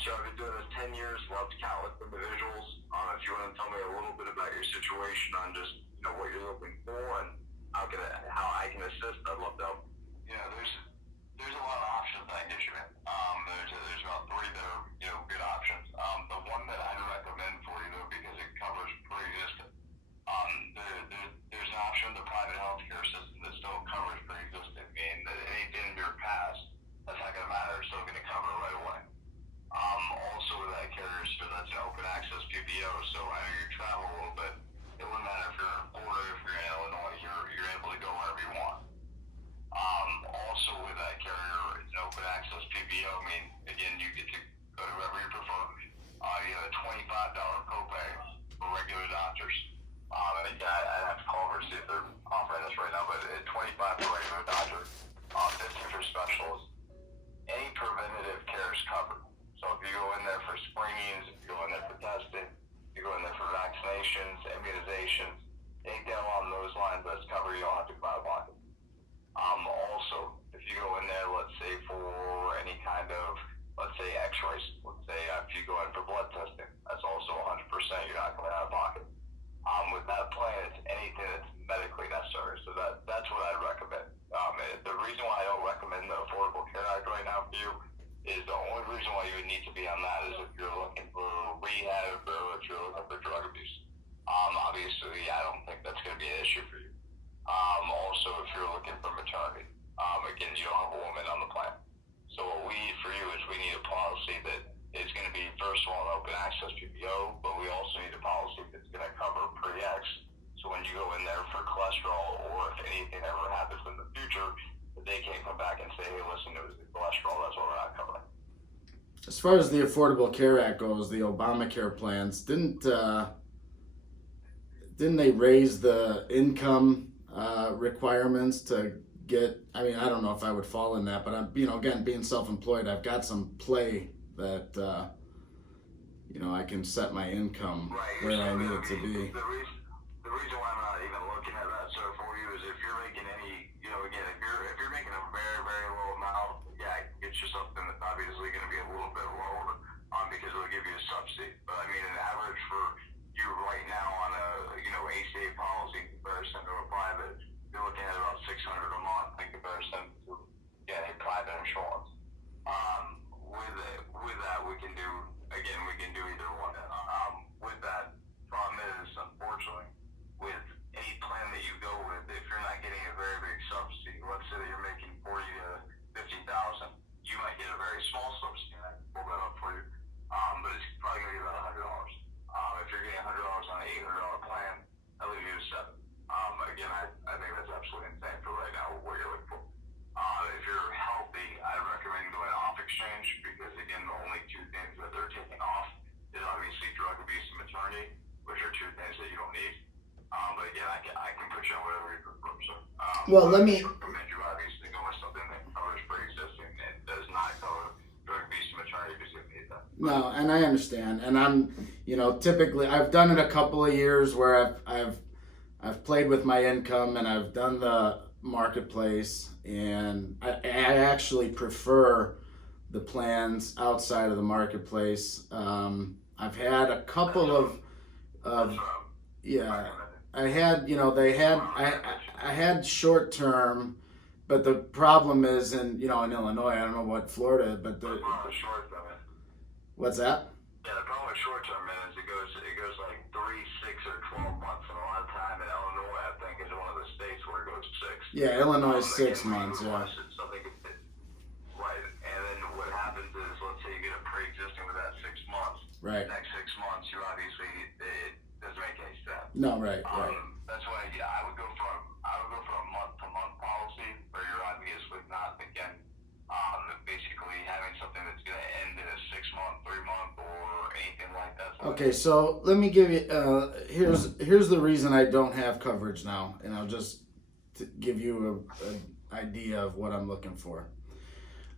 So I've been doing this 10 years, loves countless individuals. If you want to tell me a little bit about your situation on just, what you're looking for and how I can assist, I'd love to help. There's a lot of options I can get you in. There's about three that are, good options. The one that I'd recommend for you though, because it covers pre-existing. There's an option, the private healthcare system that still covers pre-existing, meaning that anything in your past, that's not going to matter. It's still going to cover it right away. Also with that carrier, so that's an open access PPO. So I know you travel a little bit. It wouldn't matter if you're in Florida, if you're in Illinois, you're able to go wherever you want. Also with that carrier, it's an open access PPO. I mean, again, you get to go to wherever you prefer. You have a $25 copay for regular doctors. And again, I'd have to call over and see if they're offering this right now, but it's 25 for regular doctor, 50 for specialists. Any preventative care is covered. So if you go in there for screenings, if you go in there for testing, if you go in there for vaccinations, immunizations, anything along those lines that's covered, you don't have to go out of pocket. Also, if you go in there, let's say for any kind of, let's say x-rays, let's say if you go in for blood testing, that's also 100% you're not going out of pocket. With that plan, it's anything that's medically necessary. So that's what I'd recommend. The reason why I don't recommend the Affordable Care Act right now for you is the only reason why you would need to be on that is if you're looking for rehab or if you're looking for drug abuse. Obviously, I don't think that's going to be an issue for you. Also, if you're looking for maternity, again, you don't have a woman on the plan. So what we need for you is we need a policy that is going to be, first of all, an open access PPO, but we also need a policy that's going to cover pre-X. So when you go in there for cholesterol or if anything ever happens in the future, they can't come back and say, hey, listen, it was the cholesterol, that's what we're not covering. As far as the Affordable Care Act goes, the Obamacare plans, didn't they raise the income requirements to get, I mean, I don't know if I would fall in that, but I'm, again, being self-employed, I've got some play that, I can set my income where I need it to be. The reason why I'm not even looking at that, sir, for you is if you're making any, again, if you're making a very, very low amount, yeah, I can get you something that's obviously going to be a little bit lower, because it'll give you a subsidy. But I mean, an average for you right now on a, ACA policy in comparison to a private, you're looking at about $600 a month in comparison to getting private insurance. With that, we can do either one. With that, problem is, unfortunately, with any plan that you go with, if you're not getting a very big subsidy, let's say that you're making 40 to 50,000, you might get a very small subsidy. I can pull that up for you, but it's probably going to be about $100. If you're getting $100 on an $800 plan, that leaves you to $7. Again, I think that's absolutely insane for right now what you're looking for. If you're healthy, I recommend going off exchange because, again, the only two things that they're taking off is obviously drug abuse and maternity, which are two things that you don't need. But again, I can put you on whatever you prefer. So, Well, let me recommend you obviously go with something that covers pre-existing and does not cover drug abuse and maternity because you need that. No, and I understand, and I'm, typically I've done it a couple of years where I've played with my income and I've done the marketplace, and I actually prefer the plans outside of the marketplace. I've had a couple of yeah, I had, I had short term, but the problem is in Illinois, I don't know what Florida, but what's that? Yeah, the problem with short term is it goes like 3, 6, or 12 months, and a lot of time in Illinois, I think, is one of the states where it goes 6. Yeah, Illinois is 6 months. Yeah. Right, and then what happens is, let's say you get a pre-existing with that 6 months. Right. The next 6 months, you obviously it doesn't make any sense. No, right. That's why I would go for a month-to-month policy where you're obviously not again basically having something that's going to end in a 6-month, 3-month, or anything like that. Okay, so let me give you. Here's the reason I don't have coverage now, and I'll just give you an idea of what I'm looking for.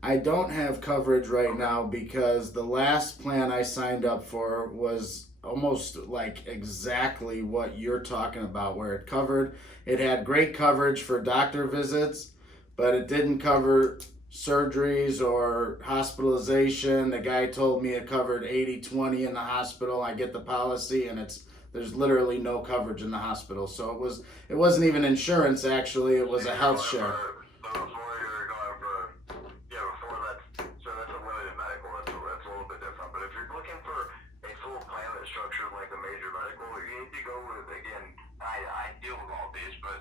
I don't have coverage right now because the last plan I signed up for was almost like exactly what you're talking about, where it had great coverage for doctor visits, but it didn't cover surgeries or hospitalization. The guy told me it covered 80/20 in the hospital. I get the policy and there's literally no coverage in the hospital. So it wasn't even insurance actually, it was a health share. Before that's a limited medical. That's a little bit different. But if you're looking for a full plan that's structured like a major medical, you need to go with, again, I deal with all these, but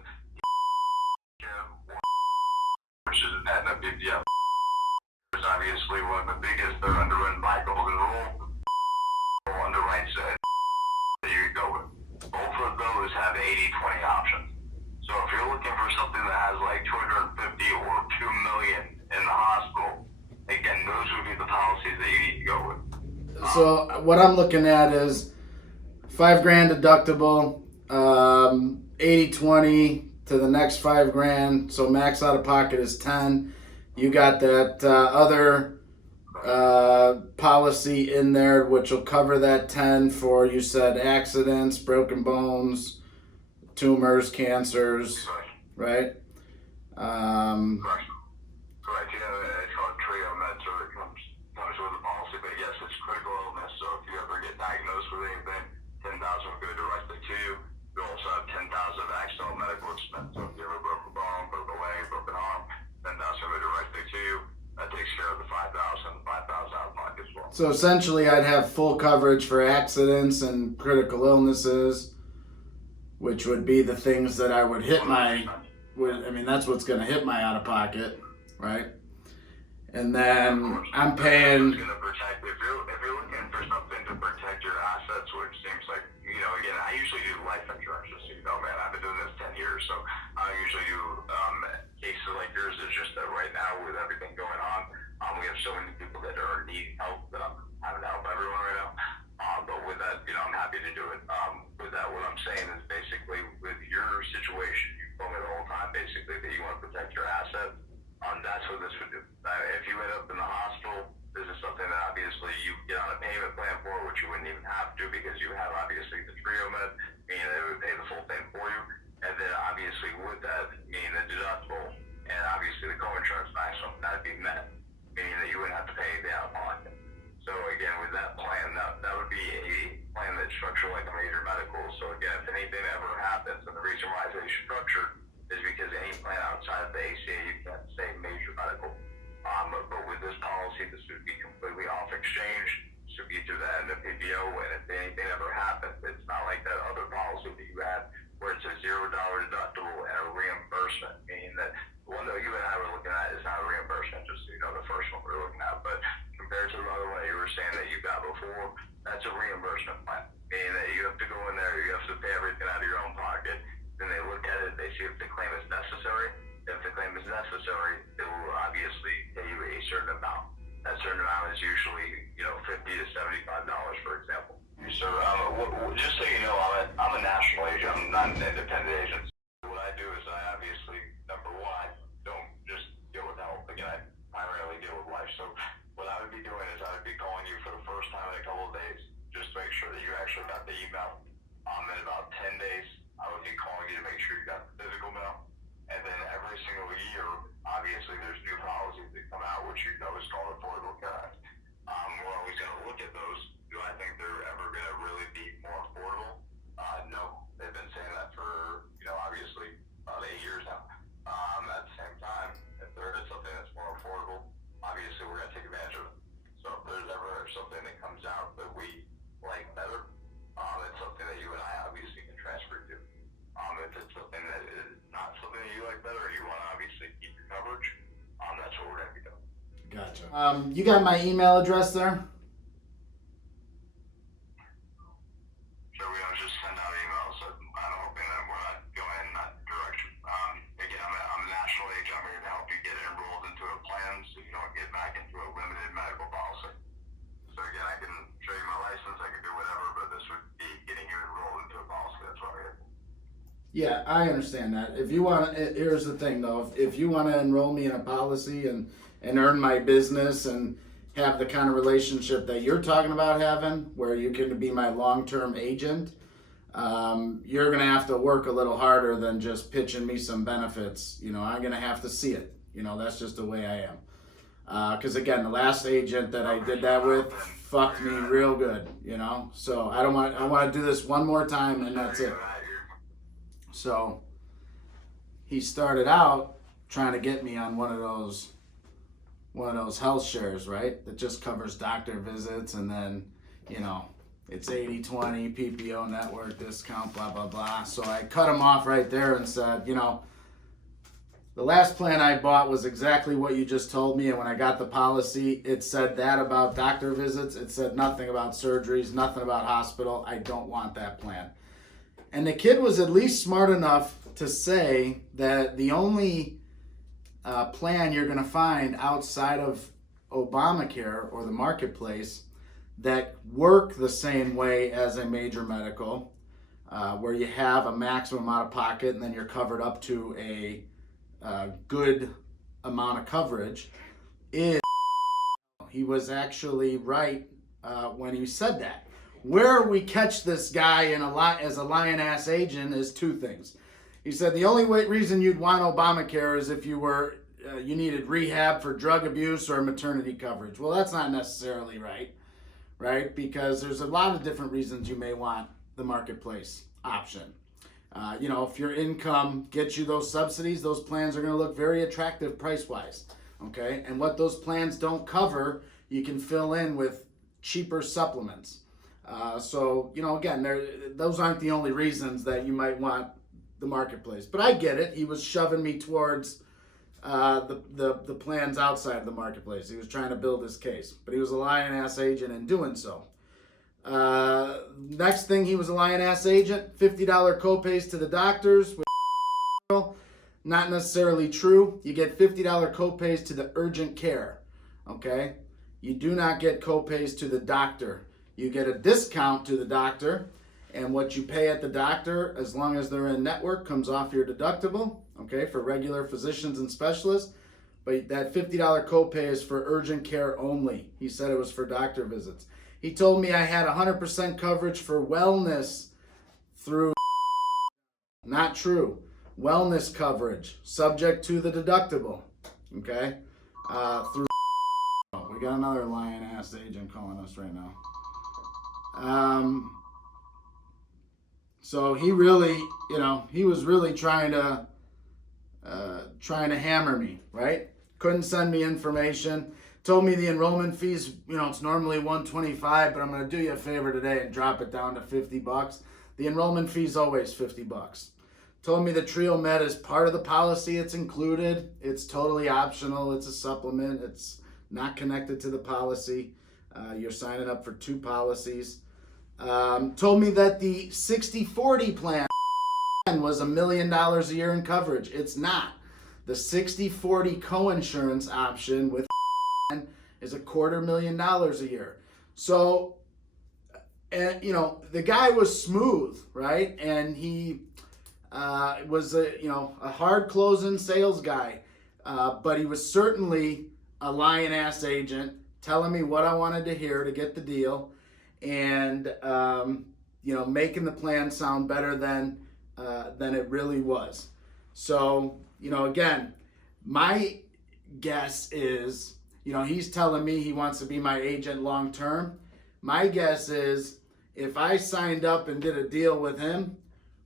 which is Aetna PPF is obviously one of the biggest. They're underwritten by Golden Rule. Underwrites that you go with. Both of those have 80/20 options. So if you're looking for something that has like 250 or 2 million in the hospital, again, those would be the policies that you need to go with. So what I'm looking at is $5,000 deductible, 80/20 to the next $5,000. So max out of pocket is 10. You got that other policy in there which will cover that 10 for, you said, accidents, broken bones, tumors, cancers, right? Correct. It's called trio med, so it comes with a policy. But yes, it's critical illness. So if you ever get diagnosed with anything, 10,000 will go directly to you. You also have 10,000 of accidental medical expense. So if you ever broke a bone, broke a leg, broke an arm, 10,000 will go directly to you. That takes care of the 5,000 out of pocket as well. So essentially, I'd have full coverage for accidents and critical illnesses, which would be the things that I would hit that's what's going to hit my out of pocket, right? And then I'm paying. If you're looking for something to protect your assets, which seems like, again, I usually do life insurance, just so you know, man. I've been doing this 10 years, so I usually do cases like yours. It's just that right now, with everything going on, we have so many people that are needing help that I'm having to help everyone right now. But with that, I'm happy to do it. With that, what I'm saying is basically with your situation, you told me the whole time basically that you want to protect your assets. That's what this would do. If you end up in the hospital, this is something that obviously you get on a payment plan for, which you wouldn't even have to because you have obviously the trio med, meaning they would pay the full thing for you. And then obviously with that, meaning the deductible and obviously the co-insurance maximum, that'd be met, meaning that you wouldn't have to pay anything out of pocket. So again, with that plan, that would be a plan that's structured like a major medical. So again, if anything ever happens, and the reason why it's structured is because any plan outside of the ACA, you can't say major medical. But with this policy, this would be completely off exchange. This would be through the end of PPO, and if anything ever happens, it's not like that other policy that you had where it's a $0 deductible and a reimbursement, meaning that the one that you and I were looking at is not a reimbursement, just so you know, the first one we were looking at. But compared to the other one you were saying that you got before, that's a reimbursement plan, meaning that you have to go in there, you have to pay everything out of your own pocket. Then they look at it, they see if the claim is necessary. If the claim is necessary, they will obviously pay you a certain amount. That certain amount is usually, $50 to $75, for example. So, just so you know, I'm a national agent. I'm not an independent agent. What I do is I obviously, number one, I don't just deal with health. Again, I primarily deal with life. So, what I would be doing is I would be calling you for the first time in a couple of days, just to make sure that you actually got the email. In about 10 days, I would be calling you to make sure you got the physical mail. And then every single year, obviously, there's new policies that come out, which is called Affordable Care Act. We're always going to look at those. Do I think they're ever going to really be more affordable? No. They've been saying that for, obviously, about 8 years now. At the same time, if there is something that's more affordable, obviously, we're going to take advantage of it. So if there's ever something that comes out that we like better, it's something that you and I obviously can transfer to. If it's something that is not something that you like better, you want to obviously keep your coverage, that's what we're going to be doing. Gotcha. You got my email address there? So we don't just send out emails. So I'm hoping that we're not going in that direction. Again, I'm a national agent. I'm here to help you get enrolled into a plan so you don't get back into a limited medical policy. So again, I can show you my license. I can do whatever, but this would be getting you enrolled into a policy. That's what I'm here for. Yeah, I understand that. If you want, here's the thing though. If you want to enroll me in a policy and earn my business and have the kind of relationship that you're talking about having, where you can be my long-term agent, you're gonna have to work a little harder than just pitching me some benefits. I'm gonna have to see it. That's just the way I am. Because again, the last agent that I did that with fucked me real good, you know. So I want to do this one more time and that's it. So he started out trying to get me on one of those health shares, right? That just covers doctor visits, and then, you know, it's 80/20 PPO network discount, blah blah blah. So I cut him off right there and said, you know, the last plan I bought was exactly what you just told me, and when I got the policy, it said that about doctor visits. It said nothing about surgeries, nothing about hospital. I don't want that plan. And the kid was at least smart enough to say that the only plan you're going to find outside of Obamacare or the marketplace that work the same way as a major medical, where you have a maximum out of pocket and then you're covered up to a good amount of coverage, is he was actually right when he said that. Where we catch this guy as a lion-ass agent is two things. He said the only reason you'd want Obamacare is if you were you needed rehab for drug abuse or maternity coverage. Well, that's not necessarily right? Because there's a lot of different reasons you may want the marketplace option. You know, if your income gets you those subsidies, those plans are going to look very attractive price-wise, okay? And what those plans don't cover, you can fill in with cheaper supplements. So, you know, again, those aren't the only reasons that you might want the marketplace. But I get it. He was shoving me towards the plans outside of the marketplace. He was trying to build his case. But he was a lion-ass agent in doing so. Next thing, he was a lion-ass agent. $50 copays to the doctors. Not necessarily true. You get $50 copays to the urgent care. Okay? You do not get copays to the doctor. You get a discount to the doctor, and what you pay at the doctor, as long as they're in network, comes off your deductible, okay, for regular physicians and specialists. But that $50 copay is for urgent care only. He said it was for doctor visits. He told me I had 100% coverage for wellness through. Not true. Wellness coverage, subject to the deductible, okay, through. We got another lion-ass agent calling us right now. So he really, you know, he was really trying to hammer me, right? Couldn't send me information. Told me the enrollment fees, you know, it's normally $125, but I'm going to do you a favor today and drop it down to $50. The enrollment fee is always $50. Told me the Trio Med is part of the policy. It's included. It's totally optional. It's a supplement. It's not connected to the policy. You're signing up for two policies. Told me that the 60/40 plan was $1 million a year in coverage. It's not. The 60/40 co-insurance option with is $250,000 a year. So, and you know, the guy was smooth, right? And he was a hard closing sales guy, but he was certainly a lion-ass agent, telling me what I wanted to hear to get the deal, and you know, making the plan sound better than it really was. So, you know, again, my guess is, you know, he's telling me he wants to be my agent long term. My guess is if I signed up and did a deal with him,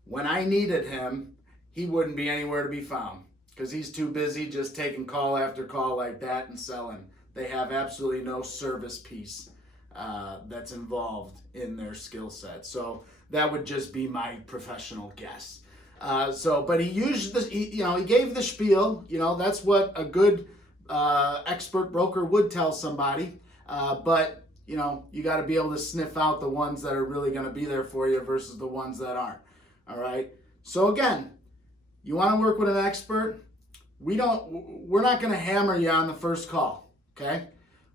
when I needed him, he wouldn't be anywhere to be found because he's too busy just taking call after call like that and selling. They have absolutely no service piece that's involved in their skill set. So that would just be my professional guess. But he used he gave the spiel. You know, that's what a good expert broker would tell somebody. But you know, you got to be able to sniff out the ones that are really going to be there for you versus the ones that aren't. All right. So again, you want to work with an expert. We're not going to hammer you on the first call. Okay.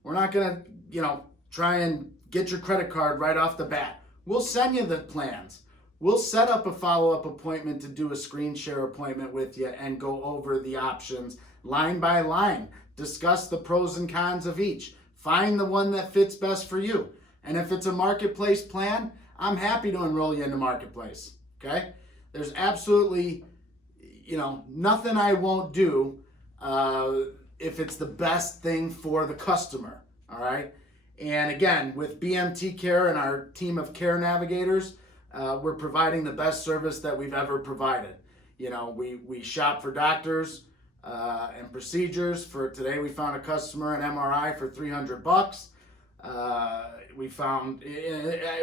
We're not going to, you know, try and get your credit card right off the bat. We'll send you the plans. We'll set up a follow-up appointment to do a screen share appointment with you and go over the options line by line. Discuss the pros and cons of each. Find the one that fits best for you. And if it's a marketplace plan, I'm happy to enroll you in the marketplace. Okay? There's absolutely, you know, nothing I won't do if it's the best thing for the customer. All right. And again, with BMT Care and our team of care navigators, we're providing the best service that we've ever provided. You know, we shop for doctors and procedures. For today, we found a customer an MRI for $300.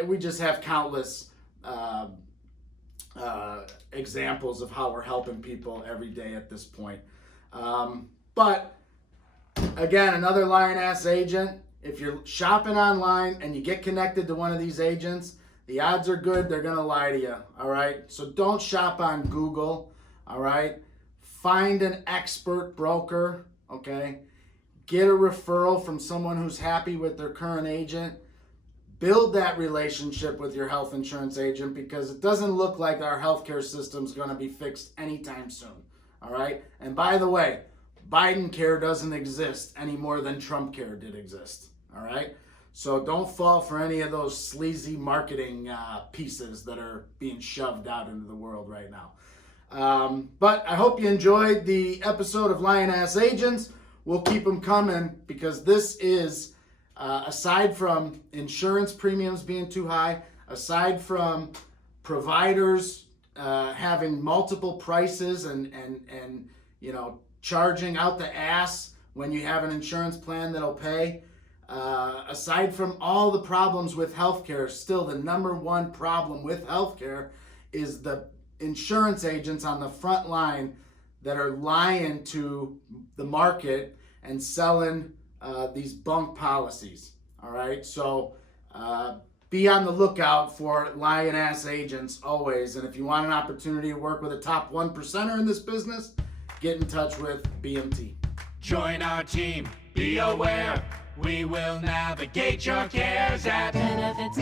We just have countless examples of how we're helping people every day at this point. But again, another Lioness agent. If you're shopping online and you get connected to one of these agents, the odds are good they're going to lie to you, all right? So don't shop on Google, all right? Find an expert broker, okay? Get a referral from someone who's happy with their current agent. Build that relationship with your health insurance agent, because it doesn't look like our healthcare system's going to be fixed anytime soon, all right? And by the way, Biden care doesn't exist any more than Trump care did exist, all right? So don't fall for any of those sleazy marketing pieces that are being shoved out into the world right now. But I hope you enjoyed the episode of Lioness Agents. We'll keep them coming, because this is, aside from insurance premiums being too high, aside from providers having multiple prices and you know, charging out the ass when you have an insurance plan that'll pay, aside from all the problems with healthcare, still the number one problem with healthcare is the insurance agents on the front line that are lying to the market and selling these bunk policies. All right, so be on the lookout for Lioness agents always. And if you want an opportunity to work with a top 1%er in this business, get in touch with BMT. Join our team, be aware, we will navigate your cares at benefits